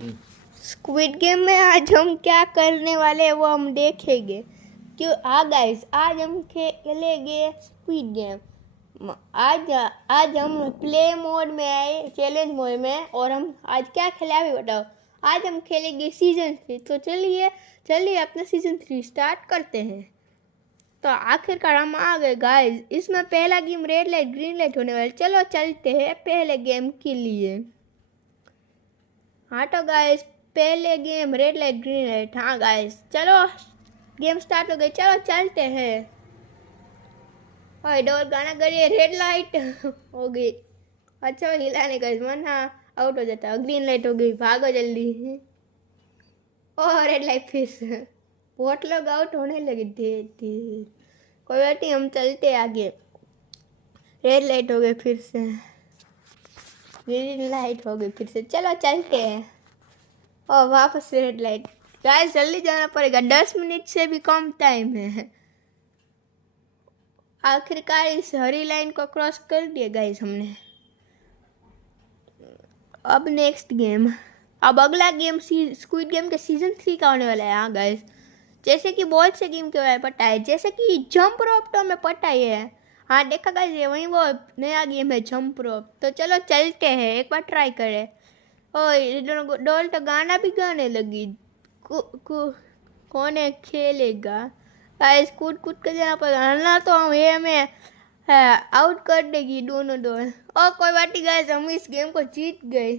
Squid game में आज हम क्या करने वाले हैं वो हम देखेंगे। क्यों गाइस, आज हम खेलेंगे स्क्विड गेम। आज हम प्ले मोड में आए, चैलेंज मोड में। और हम आज क्या खेले अभी बताओ। आज हम खेलेंगे सीजन 3। तो चलिए अपना सीजन 3 स्टार्ट करते हैं। तो आखिरकार हम आ गए गाइस। इसमें पहला game red light green light होने वाला। चलो चलते हैं पहले गेम के लिए। हाँ तो गाइस, पहले game red light green light. हाँ गाइस, चलो गेम स्टार्ट हो गई। चलो चलते हैं। ओए डोर गाना करिए। रेड लाइट हो गई। अच्छा हिलाने का मन, हाँ आउट हो जाता। ग्रीन लाइट हो गई, भागो जल्दी। ओह रेड लाइट फिर से। बहुत लोग आउट होने लगे थे। कोई बात नहीं, हम चलते आगे। रेड लाइट हो गई फिर से, ग्रीन लाइट हो गई फिर से। चलो चलते हैं। और वापस रेड लाइट। गाइस जल्दी जाना पड़ेगा, 10 मिनट से भी कम टाइम है। आखिरकार इस हरी लाइन को क्रॉस कर दिया गाइस हमने। अब नेक्स्ट गेम, अब अगला गेम स्क्विड गेम के सीजन 3 का होने वाला है। हाँ गाइस, जैसे कि बहुत से गेम के बारे में पता है, जैसे कि जंप रोप तो हमें पता ही है। हाँ देखा गाइस, ये वही वो नया गेम है जंप रोप। तो चलो चलते हैं, एक बार ट्राई करें। और डॉल तो गाना भी गाने लगी। कौन है खेलेगा। गाइस कूद कूद कर जाना पड़ेगा, तो हम ये में आउट कर देगी दोनों डॉल। और कोई बात नहीं गाइस, हम इस गेम को जीत गए।